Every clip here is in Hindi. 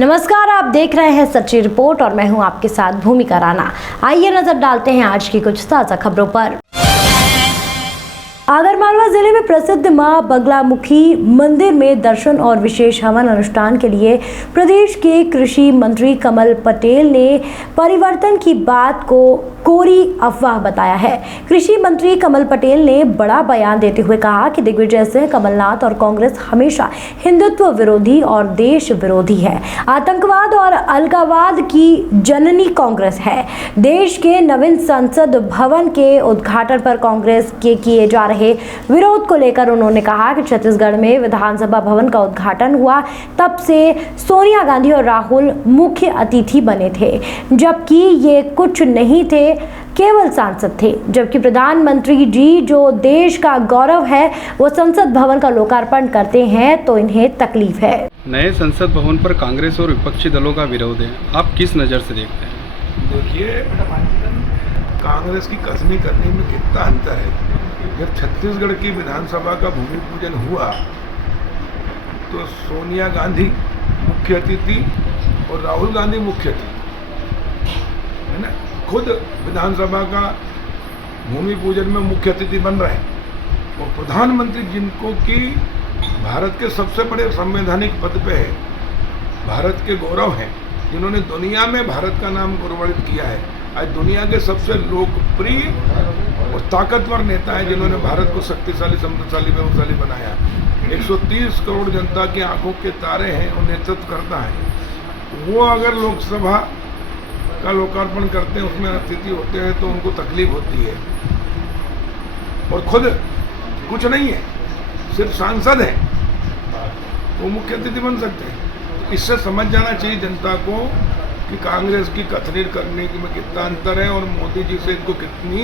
नमस्कार, आप देख रहे हैं सच्ची रिपोर्ट और मैं हूं आपके साथ भूमिका राणा। आइए नजर डालते हैं आज की कुछ ताजा खबरों पर। आगरमालवा जिले में प्रसिद्ध मां बगलामुखी मंदिर में दर्शन और विशेष हवन अनुष्ठान के लिए प्रदेश के कृषि मंत्री कमल पटेल ने परिवर्तन की बात को कोरी अफवाह बताया है। कृषि मंत्री कमल पटेल ने बड़ा बयान देते हुए कहा कि दिग्विजय सिंह, कमलनाथ और कांग्रेस हमेशा हिंदुत्व विरोधी और देश विरोधी है। आतंकवाद और अलगाववाद की जननी कांग्रेस है। देश के नवीन संसद भवन के उद्घाटन पर कांग्रेस के किए जा रहे विरोध को लेकर उन्होंने कहा कि छत्तीसगढ़ में विधानसभा भवन का उद्घाटन हुआ तब से सोनिया गांधी और राहुल मुख्य अतिथि बने थे, जबकि ये कुछ नहीं थे, केवल सांसद थे। जबकि प्रधानमंत्री जी जो देश का गौरव है वो संसद भवन का लोकार्पण करते हैं तो इन्हें तकलीफ है। नए संसद भवन पर कांग्रेस और विपक्षी दलों का विरोध है, आप किस नज़र से देखते हैं? देखिए, कांग्रेस की कसनी करने में कितना अंतर है। जब छत्तीसगढ़ की विधानसभा का भूमि पूजन हुआ तो सोनिया गांधी मुख्य अतिथि और राहुल गांधी मुख्य अतिथि, है ना। खुद विधानसभा का भूमि पूजन में मुख्य अतिथि बन रहे हैं और प्रधानमंत्री जिनको कि भारत के सबसे बड़े संवैधानिक पद पे है, भारत के गौरव हैं, जिन्होंने दुनिया में भारत का नाम गौरवान्वित किया है। आज दुनिया के सबसे लोकप्रिय और ताकतवर नेता है जिन्होंने भारत को शक्तिशाली, समृद्धशाली, वैभवशाली बनाया। 130 करोड़ जनता की आंखों के तारे हैं और नेतृत्व करता है। वो अगर लोकसभा का लोकार्पण करते हैं, उसमें अतिथि होते हैं तो उनको तकलीफ होती है और खुद कुछ नहीं है, सिर्फ सांसद है तो मुख्य अतिथि बन सकते हैं। इससे समझ जाना चाहिए जनता को कि कांग्रेस की कथनी करने में कितना अंतर है और मोदी जी से इनको कितनी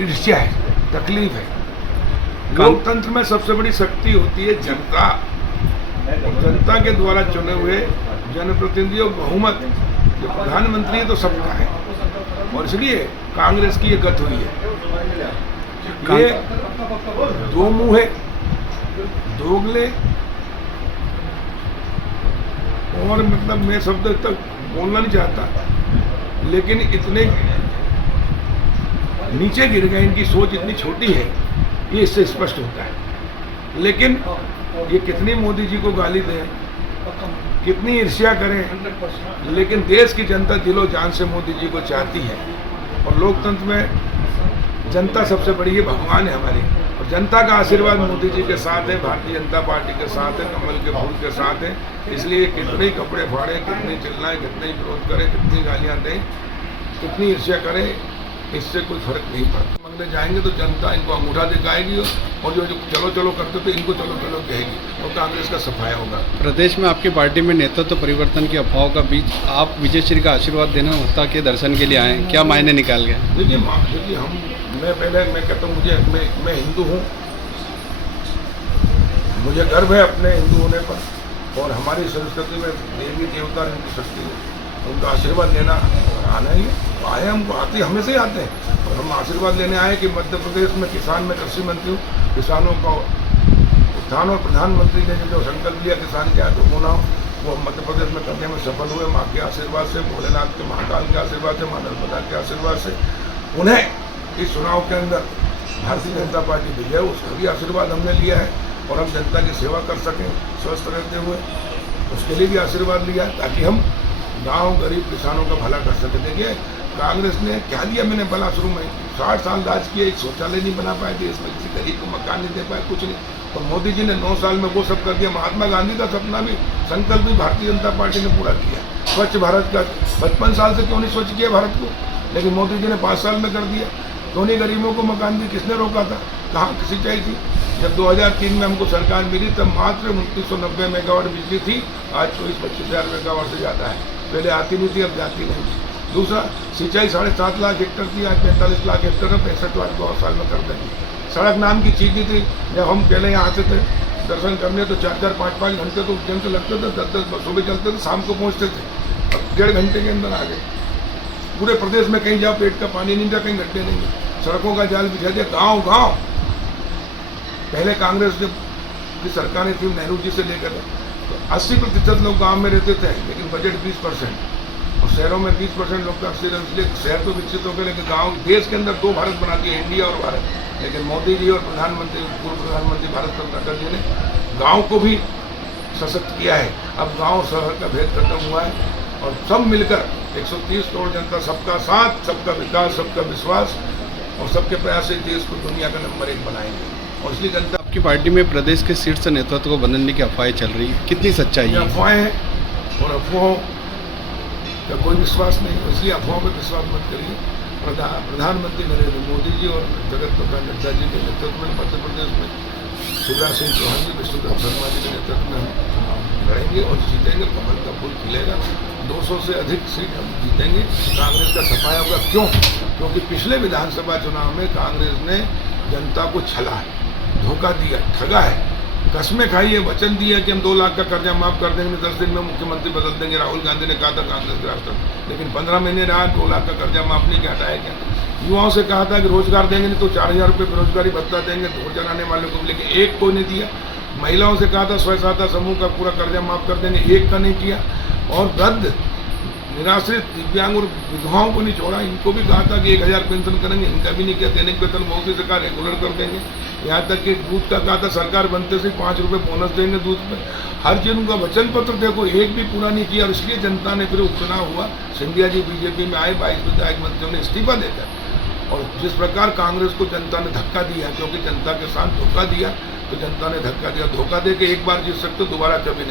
ईर्ष्या है, तकलीफ है। लोकतंत्र में सबसे बड़ी शक्ति होती है जनता, और जनता के द्वारा चुने हुए जनप्रतिनिधियों बहुमत। जो प्रधानमंत्री है तो सबका है और इसलिए कांग्रेस की ये गत हुई है। ये दो मुंह है, दोगले, और मतलब मैं शब्द तक बोलना नहीं चाहता, लेकिन इतने नीचे गिर गए, इनकी सोच इतनी छोटी है, ये इससे स्पष्ट होता है। लेकिन ये कितनी मोदी जी को गाली दें, कितनी ईर्ष्या करें, लेकिन देश की जनता दिलो जान से मोदी जी को चाहती है और लोकतंत्र में जनता सबसे बड़ी है, भगवान है हमारी, और जनता का आशीर्वाद मोदी जी के साथ है, भारतीय जनता पार्टी के साथ है, कमल के फूल के साथ है। इसलिए कितने ही कपड़े फाड़े, कितने चिल्लाएं, कितने ही विरोध करें, कितनी गालियां दें, कितनी ईर्ष्या करें, इससे कोई फर्क नहीं पड़ता। मांगने जाएंगे तो जनता इनको अंगूठा दिखाएगी और जो चलो चलो करते तो इनको चलो चलो कहेगी और कांग्रेस का सफाया होगा। प्रदेश में आपकी पार्टी में नेतृत्व परिवर्तन की अफवाहों का बीच आप विजय श्री का आशीर्वाद देना होता के दर्शन के लिए आए, क्या मायने निकाल गए? देखिए मैं कहता हूँ, मैं हिंदू हूँ, मुझे गर्व है अपने हिंदू होने पर और हमारी संस्कृति में देवी देवता उनकी शक्ति है, उनका आशीर्वाद लेना आना ही आए, हमको आते हमेशा ही आते हैं और हम आशीर्वाद लेने आए कि मध्य प्रदेश में किसान, में कृषि मंत्री हूँ, किसानों का उत्थान और प्रधानमंत्री ने जो संकल्प लिया किसान के आगे होना हो वो मध्य प्रदेश में करने में सफल हुए। माँ के आशीर्वाद से, भोलेनाथ के, महाकाल के आशीर्वाद से, माँ नर्मदा के आशीर्वाद से उन्हें इस चुनाव के अंदर भारतीय जनता पार्टी विजय, उसका भी आशीर्वाद हमने लिया है और हम जनता की सेवा कर सकें स्वस्थ रहते हुए, उसके लिए भी आशीर्वाद लिया ताकि हम गांव गरीब किसानों का भला कर सकें। देखिए, कांग्रेस ने क्या दिया, मैंने भला शुरू में 60 साल राज किया, एक शौचालय नहीं बना पाए देश में, किसी गरीब को मकान नहीं दे पाए, कुछ नहीं, और मोदी जी ने 9 साल में वो सब कर दिया। महात्मा गांधी का सपना भी, संकल्प भी भारतीय जनता पार्टी ने पूरा किया। स्वच्छ भारत का 55 साल से क्यों नहीं स्वच्छ किया भारत को, लेकिन मोदी जी ने 5 साल में कर दिया। दोनों गरीबों को मकान भी किसने रोका था, कहाँ किसी चाहिए थी। जब 2003 में हमको सरकार मिली तब मात्र 2990 मेगावाट बिजली थी, आज 24-25 हज़ार मेगावाट से ज़्यादा है। पहले आती नहीं थी, अब जाती नहीं थी। दूसरा, सिंचाई 7.5 लाख हेक्टर थी, आज 45 लाख हेक्टर है, 65 लाख 2 साल में कर देंगे। सड़क नाम की चीज़ नहीं थी। जब हम पहले यहाँ आते थे दर्शन करने तो 4-4, 5-5 घंटे तो उज्जैन से लगते थे, 10-10 बसों में चलते थे, शाम को पहुँचते थे। अब 1.5 घंटे के अंदर आ गए। पूरे प्रदेश में कहीं जाओ पेट का पानी नहीं था, कहीं गड्ढे नहीं है, सड़कों का जाल बिछा दिया गाँव गाँव। पहले कांग्रेस जब की सरकारें थी, नेहरू जी से लेकर 80% लोग गांव में रहते थे, लेकिन बजट 20%, और शहरों में 20% लोग का इसलिए शहर तो विकसित हो गए, लेकिन गांव देश के अंदर 2 भारत बना दिए, इंडिया और भारत। लेकिन मोदी जी और प्रधानमंत्री, पूर्व प्रधानमंत्री भारत रत्न अटल जी ने गाँव को भी सशक्त किया है। अब गांव शहर का भेद खत्म हुआ है और सब मिलकर 130 करोड़ जनता, सबका साथ, सबका विकास, सबका विश्वास और सबके प्रयास से देश को दुनिया का नंबर 1 बनाएंगे। और इसलिए जनता, आपकी पार्टी में प्रदेश के शीर्ष नेतृत्व को बदलने की अफवाहें चल रही है, कितनी सच्चाई ये है? अफवाहें हैं और अफवाहों का कोई विश्वास नहीं, इसलिए अफवाहों पर विश्वास मत करिए। प्रधानमंत्री नरेंद्र मोदी जी और जगत प्रकाश नड्डा जी के नेतृत्व में मध्य प्रदेश में शिवराज सिंह चौहान जी, विष्णुदेव शर्मा जी के नेतृत्व में हम चुनाव लड़ेंगे और जीतेंगे। कमल का फूल खिलेगा, 200 से अधिक सीट हम जीतेंगे। कांग्रेस का सफाया होगा। क्यों? क्योंकि पिछले विधानसभा चुनाव में कांग्रेस ने जनता को छला है, धोखा दिया, ठगा है, कस्में खाई है, वचन दिया कि हम 2 लाख का कर्जा माफ कर देंगे, 10 दिन में मुख्यमंत्री बदल देंगे। राहुल गांधी ने कहा था कांग्रेस के राष्ट्रपति, लेकिन 15 महीने रहा, 2 लाख का कर्जा माफ नहीं किया, हटाया क्या? युवाओं से कहा था कि रोजगार देंगे नहीं तो 4000 रुपये बेरोजगारी भत्ता देंगे ढोल चलाने वालों को, लेकिन एक को नहीं दिया। महिलाओं से कहा था स्वयं सहायता समूह का पूरा कर्जा माफ कर देंगे, एक का नहीं किया। और वृद्ध, निराश्रित, दिव्यांग और विधवाओं को नहीं छोड़ा, इनको भी कहा था कि 1000 पेंशन करेंगे, इनका भी नहीं किया। दैनिक वेतन बहुत से कहा रेगुलर कर देंगे। यहाँ तक कि दूध का कहा था सरकार बनते से 5 रुपये बोनस देंगे दूध पर। हर चीज उनका वचन पत्र देखो, एक भी पूरा नहीं किया। और इसलिए जनता ने फिर उपचुनाव हुआ, सिंधिया जी बीजेपी में आए, 22 विधायक मंत्रियों ने इस्तीफा देकर। और जिस प्रकार कांग्रेस को जनता ने धक्का दिया, क्योंकि जनता के साथ धोखा दिया, तो जनता ने धक्का दिया। धोखा दे के एक बार जीत सकते, दोबारा कभी नहीं।